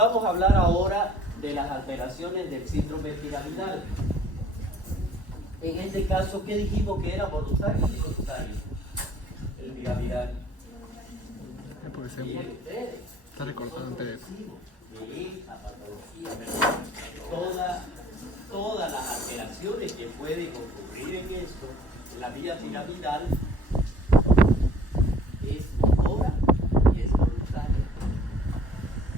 Vamos a hablar ahora de las alteraciones del síndrome piramidal. En este caso, ¿qué dijimos que era voluntario o involuntario? El piramidal. Por ejemplo, está recortado antes. La patología, todas las alteraciones que pueden ocurrir en esto, en la vía piramidal, es motora y es voluntaria.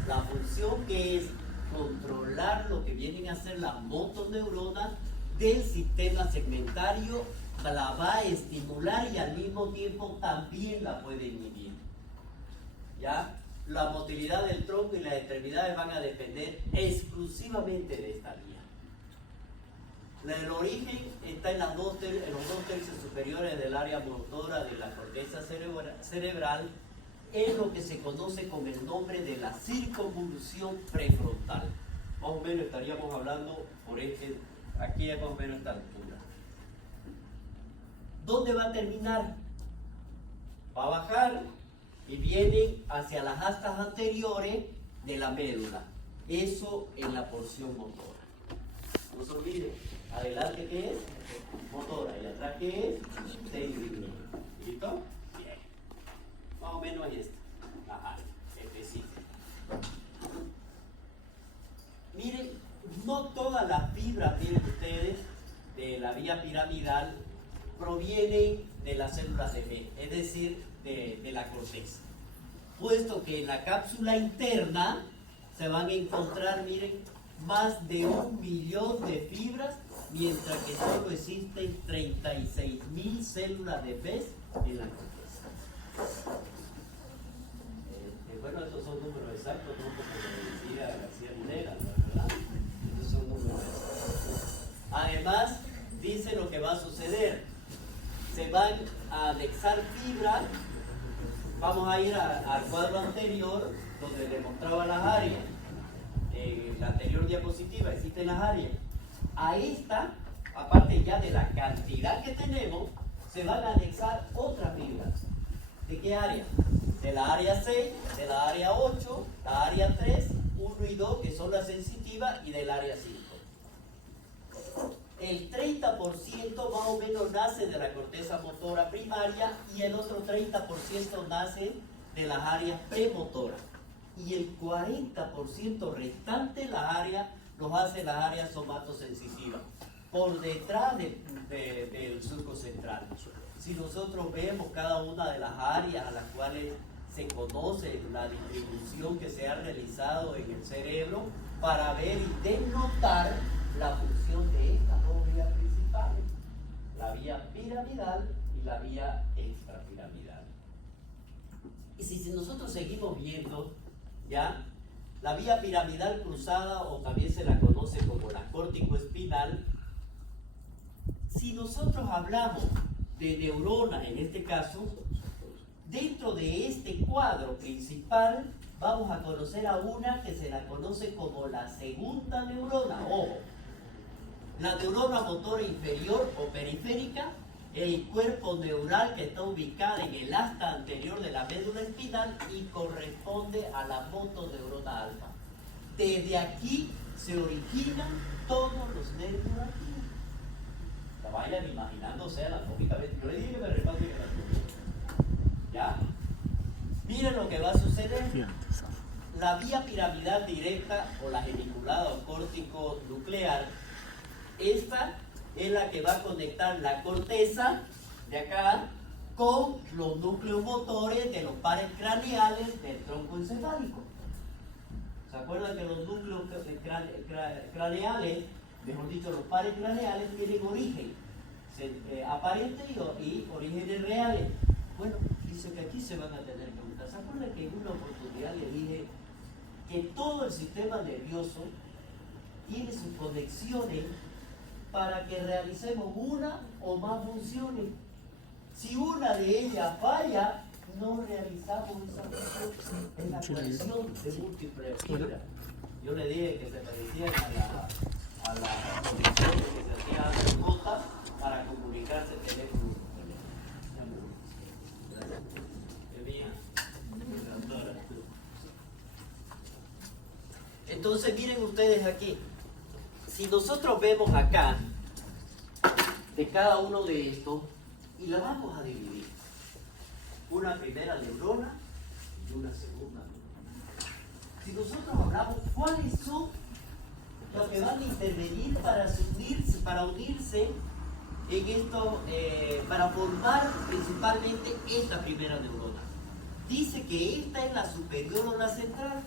La función que es controlar lo que vienen a ser las motoneuronas del sistema segmentario, la va a estimular y al mismo tiempo también la puede inhibir. ¿Ya? La motilidad del tronco y las extremidades van a depender exclusivamente de esta vía. El origen está en los dos tercios superiores del área motora de la corteza cerebral, en lo que se conoce con el nombre de la circunvolución prefrontal. Más o menos estaríamos hablando por aquí es más o menos esta altura. ¿Dónde va a terminar? Va a bajar y vienen hacia las astas anteriores de la médula. Eso en la porción motora. No se olviden, adelante ¿qué es? Motora, y atrás ¿qué es? Sensible. ¿Listo? Bien. Más o menos es esta. Ajá, específica. Miren, no todas las fibras, miren ustedes, de la vía piramidal provienen de las células de B, es decir, de la corteza. Puesto que en la cápsula interna se van a encontrar, miren, más de 1 millón de fibras, mientras que solo existen 36.000 células de B en la corteza. Bueno, estos son números exactos, no como lo decía García Linera, ¿verdad? Estos son números exactos. Además, dice lo que va a suceder. Se van a anexar fibras. Vamos a ir al cuadro anterior, donde demostraba las áreas. En la anterior diapositiva existen las áreas. A esta, aparte ya de la cantidad que tenemos, se van a anexar otras fibras. ¿De qué área? De la área 6, de la área 8, la área 3, 1 y 2, que son las sensitivas, y del área 5. El 30% más o menos nace de la corteza motora primaria y el otro 30% nace de las áreas premotoras. Y el 40% restante los hace las áreas somatosensitivas, por detrás del surco central. Si nosotros vemos cada una de las áreas a las cuales se conoce la distribución que se ha realizado en el cerebro, para ver y denotar la función de estas dos vías principales, la vía piramidal y la vía extrapiramidal. Y si nosotros seguimos viendo, ya, la vía piramidal cruzada, o también se la conoce como la córtico-espinal, si nosotros hablamos de neuronas en este caso, dentro de este cuadro principal vamos a conocer a una que se la conoce como la segunda neurona. Ojo, la neurona motora inferior o periférica, el cuerpo neural que está ubicada en el asta anterior de la médula espinal y corresponde a la motoneurona alfa. Desde aquí se originan todos los nervios activos. La vayan imaginándose anatómicamente. Yo le dije que me repase que ¿ya? Miren lo que va a suceder. La vía piramidal directa o la geniculada o córtico nuclear, esta es la que va a conectar la corteza de acá con los núcleos motores de los pares craneales del tronco encefálico. ¿Se acuerdan que los núcleos craneales, mejor dicho, los pares craneales tienen origen aparente y orígenes reales? Bueno, dice que aquí se van a tener que juntar. ¿Se acuerdan que en una oportunidad le dije que todo el sistema nervioso tiene sus conexiones para que realicemos una o más funciones? Si una de ellas falla, no realizamos esa función. Es la conexión de múltiples fibras. Yo le dije que se parecían a la conexión que se hacía a la gota para comunicarse teléfono. Entonces miren ustedes aquí, si nosotros vemos acá, de cada uno de estos, y la vamos a dividir, una primera neurona y una segunda neurona. Si nosotros hablamos cuáles son los que van a intervenir para unirse en esto, para formar principalmente esta primera neurona. Dice que esta es la superior o la central.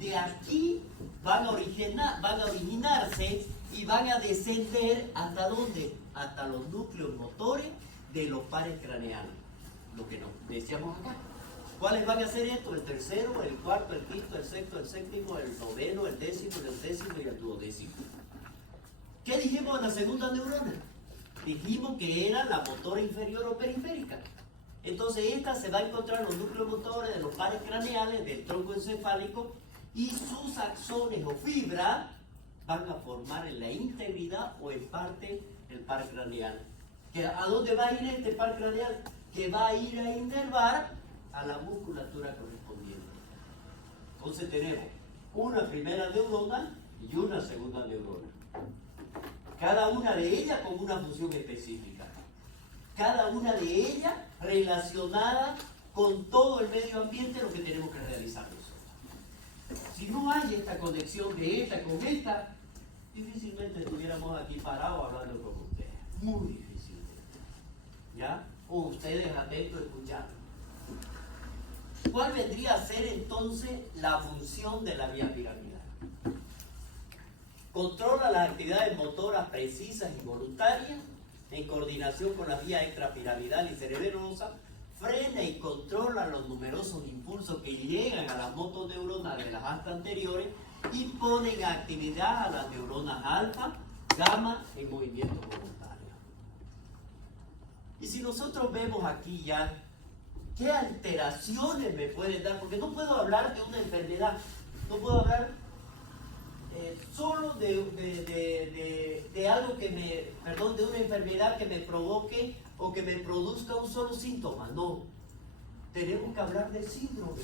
De aquí van a originarse y van a descender ¿hasta dónde? Hasta los núcleos motores de los pares craneales. Lo que nos decíamos acá. ¿Cuáles van a ser estos? El tercero, el cuarto, el quinto, el sexto, el séptimo, el noveno, el décimo y el duodécimo. ¿Qué dijimos en la segunda neurona? Dijimos que era la motora inferior o periférica. Entonces esta se va a encontrar en los núcleos motores de los pares craneales del tronco encefálico y sus axones o fibras van a formar en la integridad o en parte el par craneal. ¿A dónde va a ir este par craneal? Que va a ir a inervar a la musculatura correspondiente. Entonces tenemos una primera neurona y una segunda neurona. Cada una de ellas con una función específica. Cada una de ellas relacionada con todo el medio ambiente, lo que tenemos que realizar nosotros. Si no hay esta conexión de esta con esta, difícilmente estuviéramos aquí parados hablando con ustedes. Muy difícilmente. ¿Ya? O ustedes atentos escuchando. ¿Cuál vendría a ser entonces la función de la vía piramidal? Controla las actividades motoras precisas y voluntarias en coordinación con la vía extrapiramidal y cerebrosa, frena y controla los numerosos impulsos que llegan a las motoneuronas de las astas anteriores y ponen a actividad a las neuronas alfa, gamma en movimiento voluntario. Y si nosotros vemos aquí ya, ¿qué alteraciones me pueden dar? Porque no puedo hablar de una enfermedad, no puedo hablar solo de algo que de una enfermedad que me provoque o que me produzca un solo síntoma. No, tenemos que hablar de síndrome,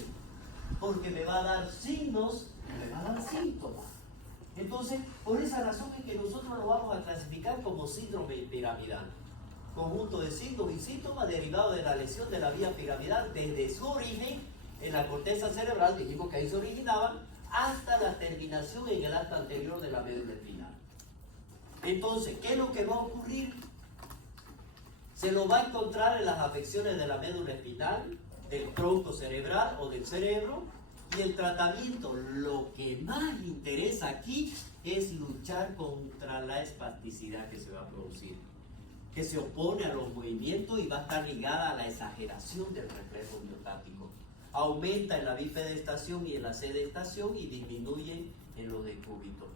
porque me va a dar signos, me va a dar síntomas. Entonces, por esa razón es que nosotros lo vamos a clasificar como síndrome piramidal. Conjunto de signos y síntomas derivados de la lesión de la vía piramidal desde su origen en la corteza cerebral, dijimos que ahí se originaban, hasta la terminación en el acta anterior de la médula espinal. Entonces, ¿qué es lo que va a ocurrir? Se lo va a encontrar en las afecciones de la médula espinal, del tronco cerebral o del cerebro, y el tratamiento, lo que más interesa aquí es luchar contra la espasticidad que se va a producir, que se opone a los movimientos y va a estar ligada a la exageración del reflejo miostático. Aumenta en la bipedestación y en la sedestación y disminuye en los decúbitos.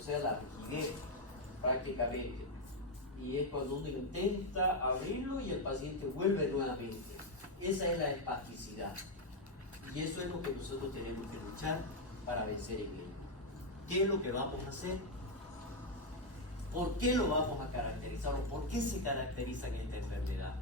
O sea, la rigidez prácticamente. Y es cuando uno intenta abrirlo y el paciente vuelve nuevamente. Esa es la espasticidad. Y eso es lo que nosotros tenemos que luchar para vencer en ello. ¿Qué es lo que vamos a hacer? ¿Por qué lo vamos a caracterizar? ¿O por qué se caracteriza en esta enfermedad?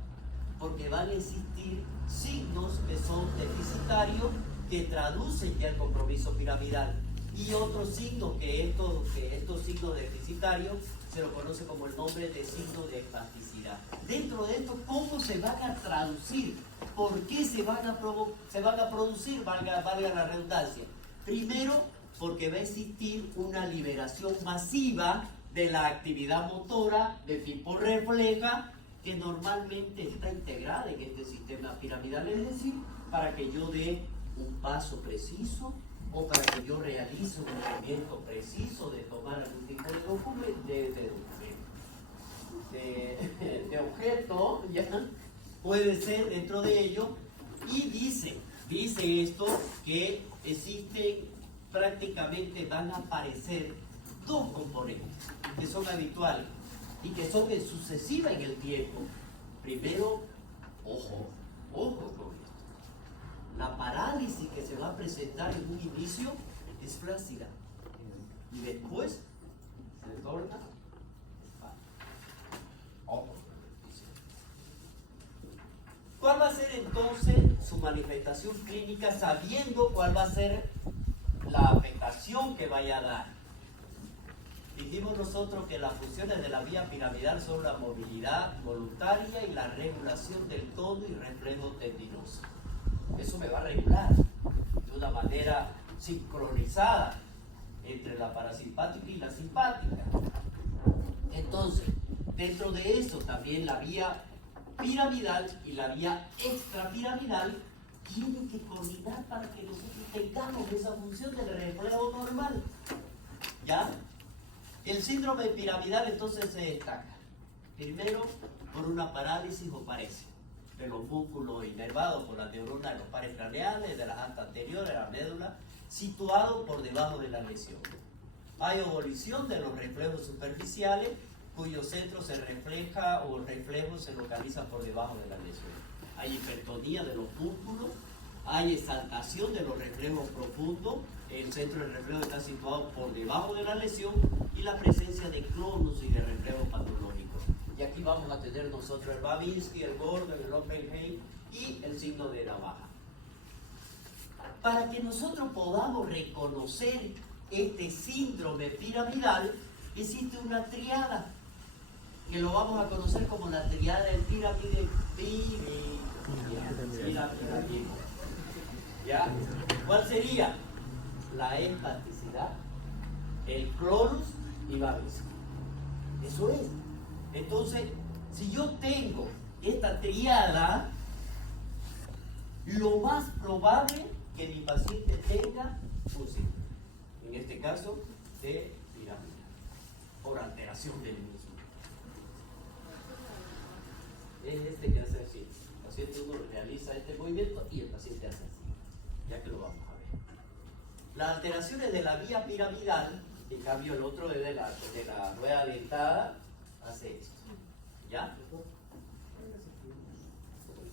Porque van a existir signos que son deficitarios, que traducen ya el compromiso piramidal, y otros signos que estos signos deficitarios se lo conoce como el nombre de signos de espasticidad. Dentro de esto, ¿cómo se van a traducir? ¿Por qué se van a producir? Valga la redundancia. Primero, porque va a existir una liberación masiva de la actividad motora de tipo refleja, que normalmente está integrada en este sistema piramidal, es decir, para que yo dé un paso preciso o para que yo realice un movimiento preciso de tomar algún tipo de documento, de objeto, ¿ya? Puede ser dentro de ello, y dice esto que existen, prácticamente van a aparecer dos componentes que son habituales y que son sucesivas en el tiempo. Primero, ojo con esto. La parálisis que se va a presentar en un inicio es flácida y después se torna ojo. ¿Cuál va a ser entonces su manifestación clínica, sabiendo cuál va a ser la afectación que vaya a dar. Dijimos nosotros que las funciones de la vía piramidal son la movilidad voluntaria y la regulación del tono y reflejo tendinoso. Eso me va a regular de una manera sincronizada entre la parasimpática y la simpática. Entonces, dentro de eso también la vía piramidal y la vía extrapiramidal tienen que coordinar para que nosotros tengamos esa función del reflejo normal. ¿Ya? El síndrome piramidal entonces se destaca, primero, por una parálisis o paresia de los músculos inervados por las neuronas de los pares craneales, de las astas anteriores, de la médula, situado por debajo de la lesión. Hay abolición de los reflejos superficiales, cuyo centro se refleja o el reflejo se localiza por debajo de la lesión. Hay hipertonía de los músculos, hay exaltación de los reflejos profundos, el centro del reflejo está situado por debajo de la lesión, y la presencia de clonus y de reflejos patológicos. Y aquí vamos a tener nosotros el Babinski, el Gordon, el Oppenheim y el signo de navaja. Para que nosotros podamos reconocer este síndrome piramidal, existe una triada que lo vamos a conocer como la triada del pirámide ¿Ya? ¿Cuál sería? La empaticidad, el clonus y Babinski. Eso es. Entonces, si yo tengo esta triada, lo más probable que mi paciente tenga un síndrome, en este caso de pirámide, por alteración del mismo. Es este que hace así. El paciente uno realiza este movimiento y el paciente hace así, ya que lo vamos a ver. Las alteraciones de la vía piramidal, en cambio el otro es de la rueda dentada, hace esto. ¿Ya?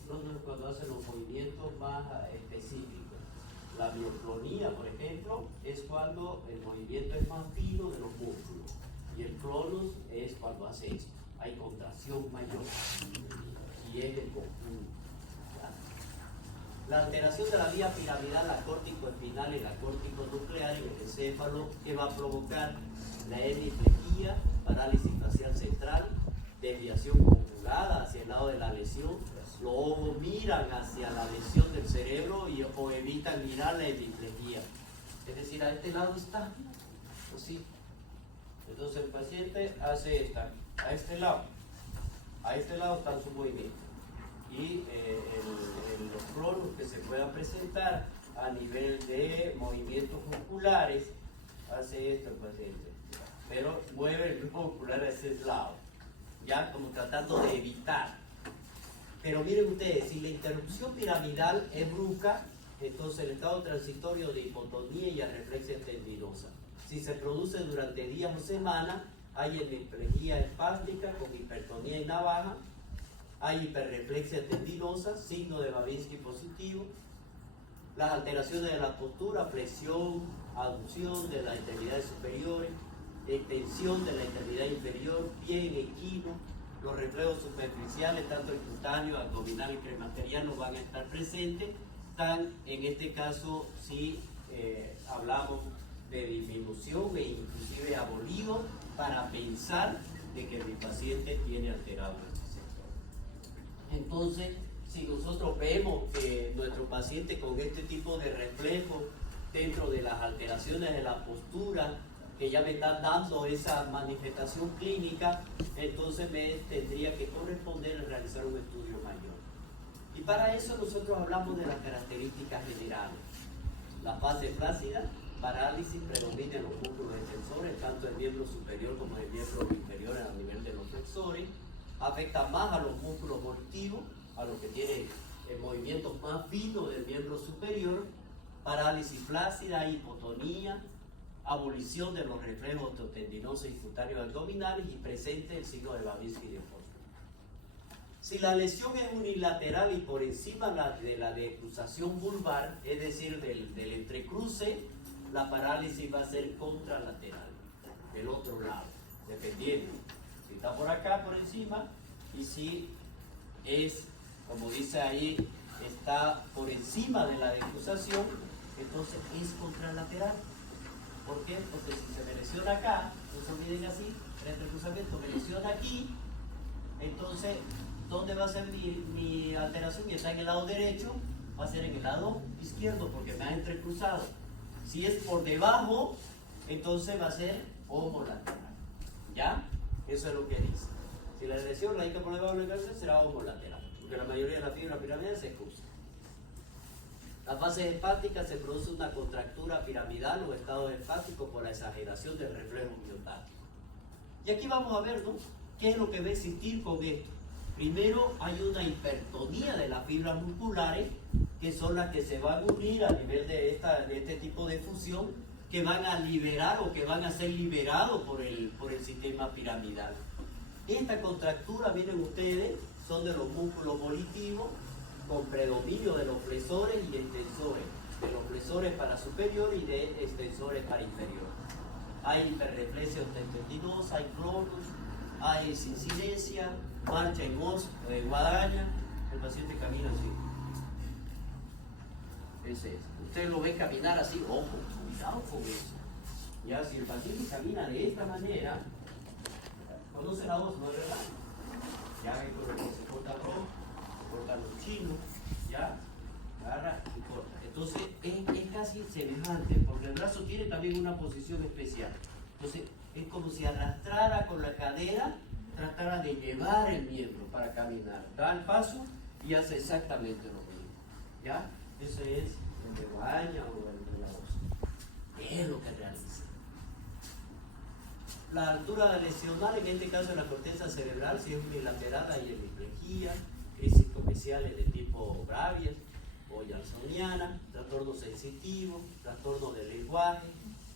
No es cuando hacen los movimientos más específicos. La mioclonía, por ejemplo, es cuando el movimiento es más fino de los músculos. Y el clonus es cuando hace esto. Hay contracción mayor. Y es el conjunto. La alteración de la vía piramidal, la córtico-espinal y la córtico-nuclear en el encéfalo, que va a provocar la hemiplegia, parálisis facial central, desviación conjugada hacia el lado de la lesión. Los ojos miran hacia la lesión del cerebro o evitan mirar la hemiplegia. Es decir, a este lado está, así. Entonces el paciente hace esta, a este lado está su movimiento. Y los clonus que se puedan presentar a nivel de movimientos musculares, hace esto el paciente, pero mueve el grupo muscular a ese lado, ya como tratando de evitar. Pero miren ustedes, si la interrupción piramidal es brusca, entonces el estado transitorio de hipotonía y arreflexia tendinosa. Si se produce durante días o semanas, hay hemiplegia espástica con hipertonía y navaja, hay hiperreflexia tendinosa, signo de Babinski positivo, las alteraciones de la postura, flexión, aducción de las extremidades superiores, extensión de la extremidad inferior, pie en equino, los reflejos superficiales, tanto el cutáneo, abdominal y cremateriano, van a estar presentes. Están, en este caso, si hablamos de disminución e inclusive abolido, para pensar de que mi paciente tiene alterado este sector. Entonces, si nosotros vemos que nuestro paciente con este tipo de reflejo dentro de las alteraciones de la postura, que ya me están dando esa manifestación clínica, entonces me tendría que corresponder a realizar un estudio mayor. Y para eso nosotros hablamos de las características generales. La fase flácida, parálisis, predomina en los músculos extensores, tanto el miembro superior como el miembro inferior a nivel de los flexores. Afecta más a los músculos voltivos, a los que tienen el movimiento más fino del miembro superior. Parálisis flácida, hipotonía, abolición de los reflejos osteotendinosos y cutáneos abdominales y presente el signo de Babinski de Foster. Si la lesión es unilateral y por encima de la decruzación vulvar, es decir, del entrecruce, la parálisis va a ser contralateral, del otro lado, dependiendo si está por acá, por encima, y si es, como dice ahí, está por encima de la decruzación, entonces es contralateral. ¿Por qué? Porque si se me lesiona acá, no se olviden así, el entrecruzamiento me lesiona aquí, entonces, ¿dónde va a ser mi alteración? Y está en el lado derecho, va a ser en el lado izquierdo, porque me ha entrecruzado. Si es por debajo, entonces va a ser homolateral. ¿Ya? Eso es lo que dice. Si la lesión radica por debajo de la cabeza, será homolateral, porque la mayoría de las fibras piramidales se cruzan. La fase hepática se produce una contractura piramidal o estado hepático por la exageración del reflejo miotático. Y aquí vamos a ver, ¿no?, qué es lo que va a existir con esto. Primero, hay una hipertonía de las fibras musculares, que son las que se van a unir a nivel de este tipo de fusión, que van a liberar o que van a ser liberados por el sistema piramidal. Esta contractura, miren ustedes, son de los músculos volitivos, con predominio de los flexores y extensores, de los flexores para superior y de extensores para inferior. Hay hiperreflexia tendinosa, hay clonus, hay sincinesia, marcha en guadaña. El paciente camina así. Ese es. Usted lo ve caminar así, ojo, cuidado con eso. Ya, si el paciente camina de esta manera, conoce la voz, no es verdad. Ya ve con el que se corta rojo, se corta los chinos, ya, agarra y corta. Entonces es casi semejante, porque el brazo tiene también una posición especial. Entonces es como si arrastrara con la cadera, tratara de llevar el miembro para caminar. Da el paso y hace exactamente lo mismo. ¿Ya? Ese es el de guadaña o el de la voz. Es lo que realiza. La altura lesional, en este caso en la corteza cerebral, si es unilateral, hay hemiplegia, crisis comerciales de tipo Bravier o jansoniana, trastorno sensitivo, trastorno del lenguaje,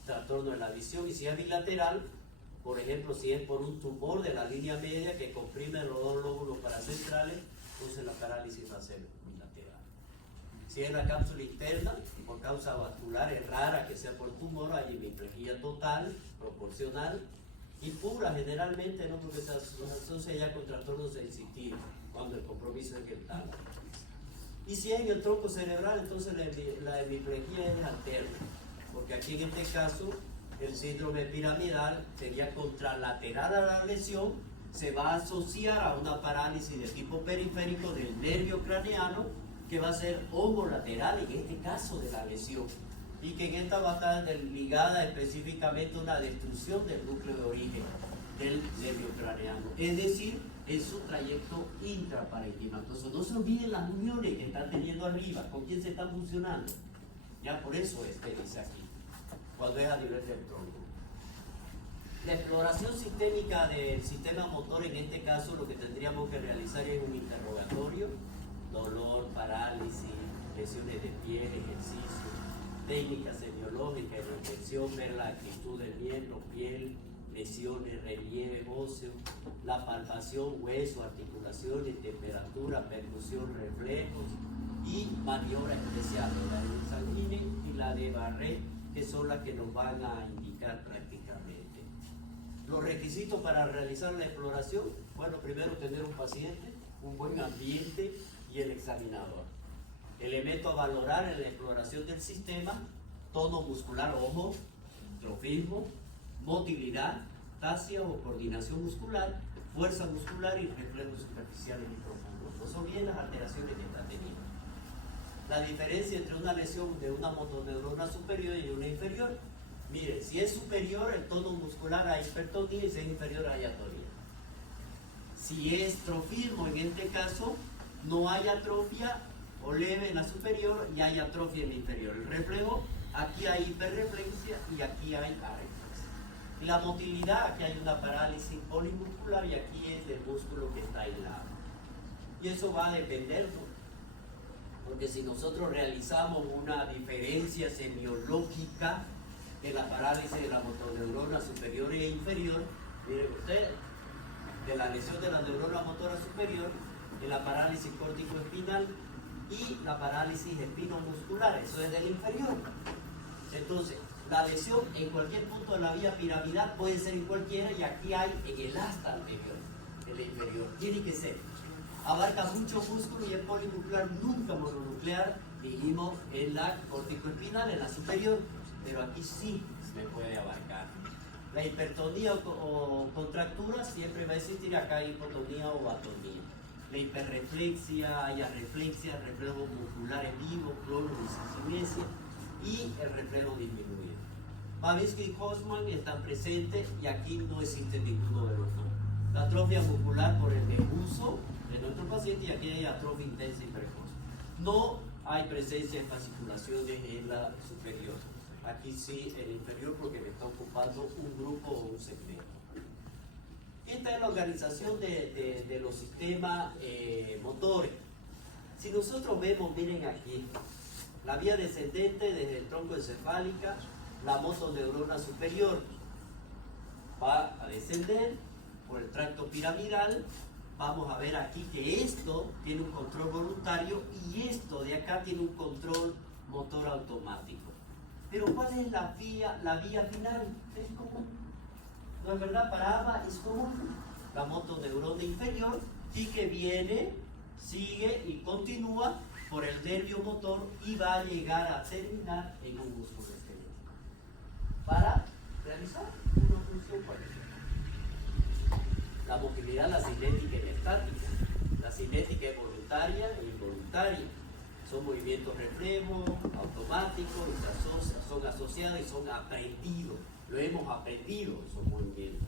trastorno de la visión, y si es bilateral, por ejemplo, si es por un tumor de la línea media que comprime los dos lóbulos paracentrales, entonces la parálisis va a ser bilateral. Si es la cápsula interna, por causa vascular, es rara que sea por tumor, hay hemiplegia total, proporcional, y pura generalmente, no, porque se asocia ya con trastorno sensitivo, cuando el compromiso es el tálamo. Y si es en el tronco cerebral, entonces la hemiplegia es alterna, porque aquí en este caso el síndrome piramidal sería contralateral a la lesión, se va a asociar a una parálisis de tipo periférico del nervio craneano, que va a ser homolateral en este caso de la lesión, y que en esta va a estar ligada específicamente a una destrucción del núcleo de origen del nervio craneano, es decir, en su trayecto intraparenquimal. Entonces no se olviden las uniones que están teniendo arriba, con quién se están funcionando. Ya por eso dice aquí, cuando es a nivel del tronco. La exploración sistémica del sistema motor, en este caso lo que tendríamos que realizar es un interrogatorio: dolor, parálisis, lesiones de piel, ejercicio, técnicas semiológicas, reflexión, ver la actitud del miembro, piel, lesiones, relieve óseo, la palpación, hueso, articulaciones, temperatura, percusión, reflejos y maniobras especiales, la de Sanguine y la de Barré, que son las que nos van a indicar prácticamente. Los requisitos para realizar la exploración: bueno, primero tener un paciente, un buen ambiente y el examinador. Elemento a valorar en la exploración del sistema: tono muscular, ojo, trofismo, motilidad, tasia o coordinación muscular, fuerza muscular y reflejos superficiales y profundos. No son bien las alteraciones que está teniendo. La diferencia entre una lesión de una motoneurona superior y una inferior: miren, si es superior, el tono muscular hay hipertonía, y si es inferior hay atonía. Si es trofismo, en este caso, no hay atrofia o leve en la superior y hay atrofia en la inferior. El reflejo, aquí hay hiperreflexia y aquí hay areflexia. Y la motilidad, aquí hay una parálisis polimuscular y aquí es el músculo que está aislado. Y eso va a depender, ¿no? Porque si nosotros realizamos una diferencia semiológica de la parálisis de la motoneurona superior e inferior, miren ustedes, de la lesión de la neurona motora superior, de la parálisis córtico-espinal y la parálisis espinomuscular, eso es del inferior. Entonces, la lesión en cualquier punto de la vía piramidal puede ser en cualquiera, y aquí hay en el asta anterior, el inferior, tiene que ser. Abarca mucho músculo y es polimuscular, nunca mononuclear, dijimos en la córtico-espinal, en la superior. pero aquí sí me puede abarcar. La hipertonía o contractura siempre va a existir, acá hay hipotonía o atonía. La hiperreflexia, hay arreflexia, reflejo muscular en vivo, cloro, discinesia y el reflejo disminuido. Babinski y Hofmann están presentes y aquí no existe ninguno de los dos. La atrofia muscular por el desuso de nuestro paciente y aquí hay atrofia intensa y precoz. No hay presencia de fasciculaciones en la superior. Aquí sí en inferior porque me está ocupando un grupo o un segmento. Esta es la organización de los sistemas motores. Si nosotros vemos, miren aquí, la vía descendente desde el tronco encefálica, la motoneurona superior va a descender por el tracto piramidal. Vamos a ver aquí que esto tiene un control voluntario y esto de acá tiene un control motor automático. Pero ¿cuál es la vía final? Es común. ¿No es verdad? Para ambas es común. La motoneurona inferior y que viene, sigue y continúa por el nervio motor y va a llegar a terminar en un músculo esquelético para realizar una función cualquiera. La movilidad, la cinética y la estática. La cinética es voluntaria e involuntaria. Son movimientos reflejos, automáticos, y son asociados y son aprendidos. Lo hemos aprendido, esos movimientos.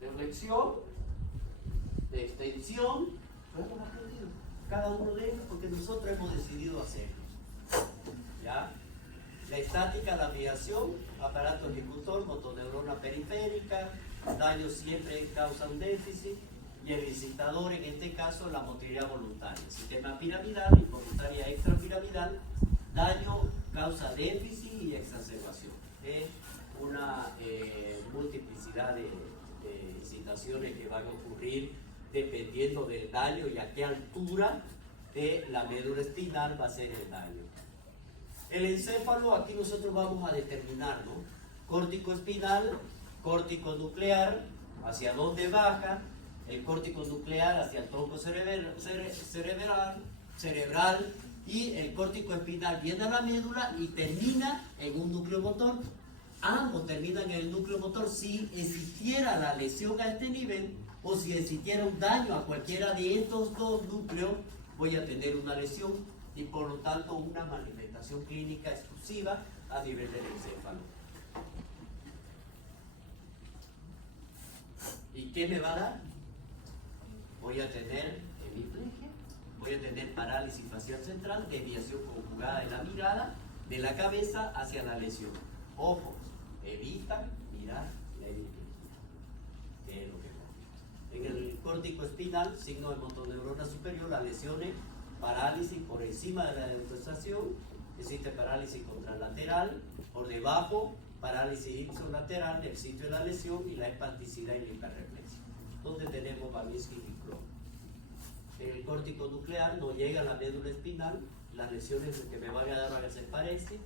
De flexión, de extensión, lo hemos aprendido. Cada uno de ellos porque nosotros hemos decidido hacerlo. ¿Ya? La estática, la fijación, aparato ejecutor, motoneurona periférica, daño siempre causa un déficit, y el incitador, en este caso, la motilidad voluntaria. Sistema piramidal, involuntaria extrapiramidal, daño causa déficit y exacerbación. Es una multiplicidad de incitaciones que van a ocurrir dependiendo del daño y a qué altura de la médula espinal va a ser el daño. El encéfalo, aquí nosotros vamos a determinar, ¿no? Córtico espinal, córtico nuclear, hacia dónde baja, el córtico nuclear hacia el tronco cerebral y el córtico espinal viene a la médula y termina en un núcleo motor. Ambos terminan en el núcleo motor. Si existiera la lesión a este nivel o si existiera un daño a cualquiera de estos dos núcleos, voy a tener una lesión y por lo tanto una manifestación clínica exclusiva a nivel del encéfalo. ¿Y qué me va a dar? Voy a tener hemiplegia, voy a tener parálisis facial central, desviación conjugada de la mirada, de la cabeza hacia la lesión. Ojos, evita mirar la hemiplegia. ¿Qué es lo que pasa? En el córtico espinal, signo de motoneurona superior, las lesiones, parálisis por encima de la neutralización, existe parálisis contralateral, por debajo, parálisis ipsilateral del sitio de la lesión y la espasticidad y la hiperreflexia. Donde tenemos Babinski y Clon. El córtico nuclear no llega a la médula espinal, las lesiones que me van a dar van a ser parálisis,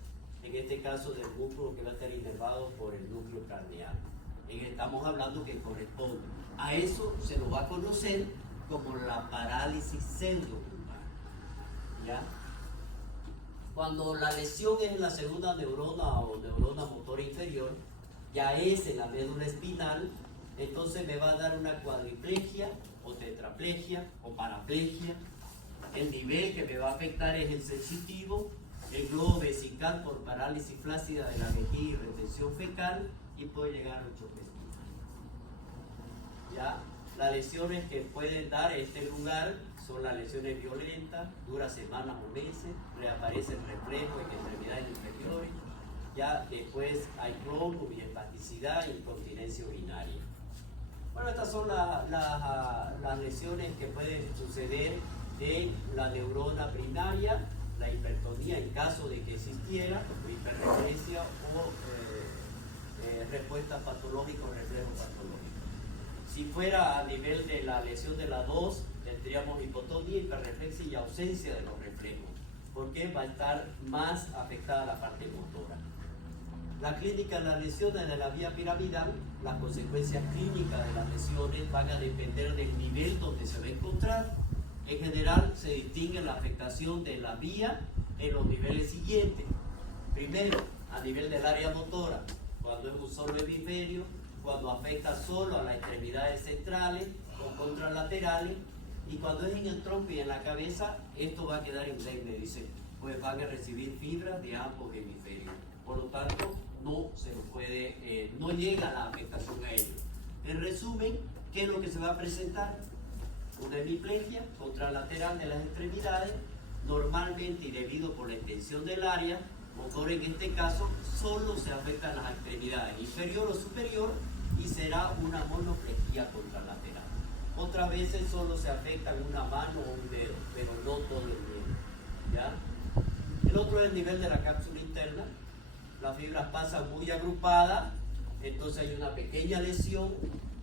en este caso del músculo que va a estar inervado por el núcleo craneal. Estamos hablando que corresponde. A eso se lo va a conocer como la parálisis pseudopulmonar. ¿Ya? Cuando la lesión es en la segunda neurona o neurona motora inferior, ya es en la médula espinal, entonces me va a dar una cuadriplegia o tetraplegia o paraplegia. El nivel que me va a afectar es el sensitivo, el globo vesical por parálisis flácida de la vejiga y retención fecal y puede llegar a 8 pestillas. ¿Ya? Las lesiones que pueden dar este lugar son las lesiones violentas, duran semanas o meses, reaparece el reflejo en extremidades inferiores, ya después hay cromo y espasticidad e incontinencia urinaria. Bueno, estas son las lesiones que pueden suceder en la neurona primaria, la hipertonía en caso de que existiera, hiperreflexia o respuesta patológica o reflejo patológico. Si fuera a nivel de la lesión de la 2, tendríamos hipotonía, hiperreflexia y ausencia de los reflejos, porque va a estar más afectada la parte motora. La clínica de las lesiones de la vía piramidal, las consecuencias clínicas de las lesiones van a depender del nivel donde se va a encontrar. En general se distingue la afectación de la vía en los niveles siguientes. Primero, a nivel del área motora, cuando es un solo hemisferio, cuando afecta solo a las extremidades centrales o contralaterales, y cuando es en el tronco y en la cabeza, esto va a quedar en me dice, pues van a recibir fibras de ambos hemisferios. Por lo tanto, no se los puede, no llega la afectación a ellos. En resumen, ¿qué es lo que se va a presentar? Una hemiplegia contralateral de las extremidades, normalmente y debido por la extensión del área motor, en este caso, solo se afectan las extremidades inferior o superior y será una monoplegia contralateral. Otras veces solo se afectan una mano o un dedo, pero no todo el miembro, ¿ya? El otro es el nivel de la cápsula interna. Las fibras pasan muy agrupadas, entonces hay una pequeña lesión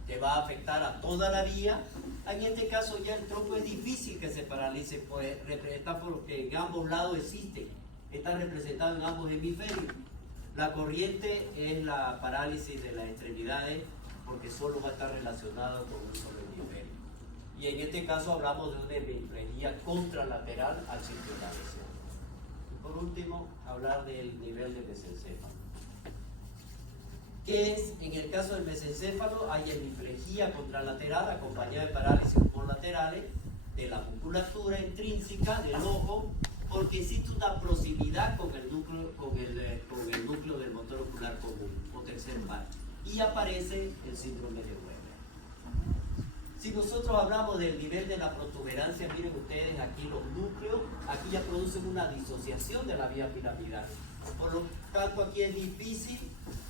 que va a afectar a toda la vía. En este caso ya el tronco es difícil que se paralice, pues está porque en ambos lados existe, está representado en ambos hemisferios. La corriente es la parálisis de las extremidades porque solo va a estar relacionado con un solo hemisferio. Y en este caso hablamos de una hemiplegia contralateral al sitio de la lesión. Y por último, hablar del nivel de mesencéfalo. ¿Qué es? En el caso del mesencéfalo hay hemiplegia contralateral acompañada de parálisis colaterales de la musculatura intrínseca del ojo, porque existe una proximidad con el núcleo del motor ocular común o tercer par, y aparece el síndrome de Weber. Si nosotros hablamos del nivel de la protuberancia, miren ustedes aquí los núcleos, aquí ya producen una disociación de la vía piramidal. Por lo tanto, aquí es difícil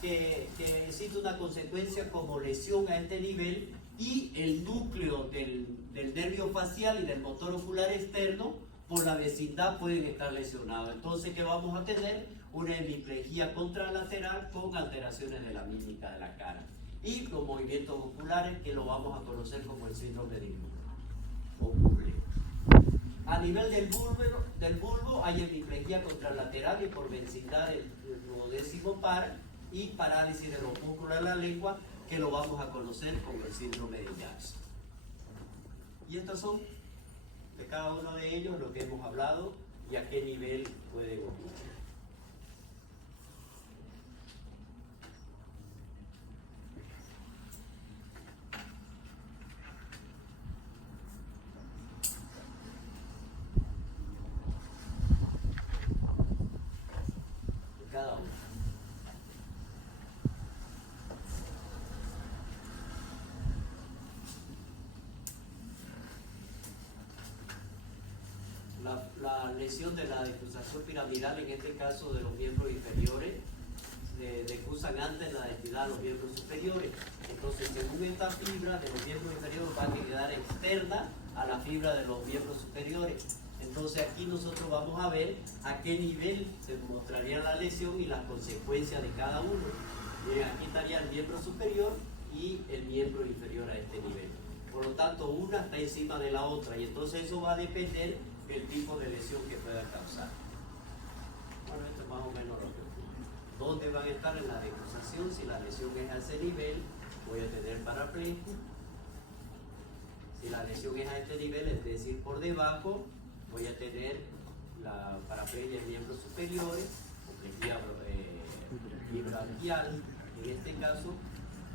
que exista una consecuencia como lesión a este nivel, y el núcleo del nervio facial y del motor ocular externo por la vecindad pueden estar lesionados. Entonces, ¿qué vamos a tener? Una hemiplegia contralateral con alteraciones de la mímica de la cara y con movimientos oculares que lo vamos a conocer como el síndrome de Buble. A nivel del bulbo hay hemiplegia contralateral y por vecindad del 12º par y parálisis del opúsculo de la lengua, que lo vamos a conocer como el síndrome de Jackson. Y estos son de cada uno de ellos lo que hemos hablado y a qué nivel pueden ocurrir. Cada uno. La lesión de la decruzación piramidal, en este caso de los miembros inferiores, decruzan antes la densidad de los miembros superiores. Entonces, según esta fibra de los miembros inferiores va a quedar externa a la fibra de los miembros superiores. Entonces, aquí nosotros vamos a ver a qué nivel se mostraría la lesión y las consecuencias de cada uno. Miren, aquí estaría el miembro superior y el miembro inferior a este nivel. Por lo tanto, una está encima de la otra, y entonces eso va a depender del tipo de lesión que pueda causar. Bueno, esto es más o menos lo que ocurre. ¿Dónde van a estar en la decruzación? Si la lesión es a ese nivel, voy a tener paraplegia. Si la lesión es a este nivel, es decir, por debajo, voy a tener la paraplegia en miembros superiores, complejía braquial en este caso,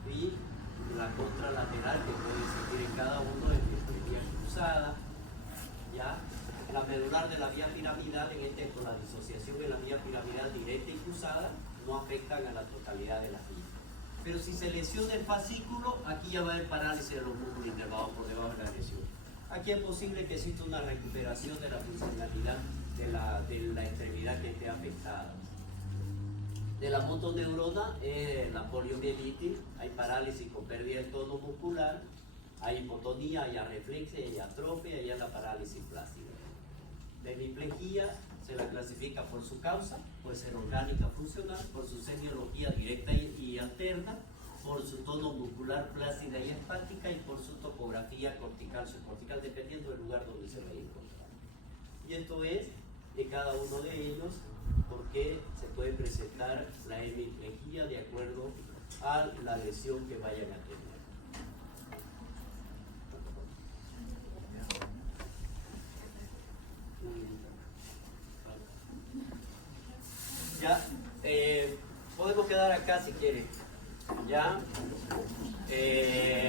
y la contralateral que puede existir en cada uno de miembros cruzada, ¿ya? La medular de la vía piramidal, con la disociación de la vía piramidal directa y cruzada, no afectan a la totalidad de la vía. Pero si se lesiona el fascículo, aquí ya va a haber parálisis de los músculos inervados por debajo de la lesión. Aquí es posible que exista una recuperación de la funcionalidad de la extremidad que esté afectada. De la motoneurona, la poliomielitis, hay parálisis con pérdida del tono muscular, hay hipotonía, hay arreflexia, hay atrofia y hay la parálisis plácida. La hemiplegia se la clasifica por su causa, puede ser orgánica funcional, por su semiología directa y alterna, por su tono muscular plácida y espástica y por su topografía cortical, subcortical, dependiendo del lugar donde se vaya a encontrar. Y esto es de cada uno de ellos, porque se puede presentar la hemiplegia de acuerdo a la lesión que vayan a tener. Ya podemos quedar acá si quieren. ¿Ya?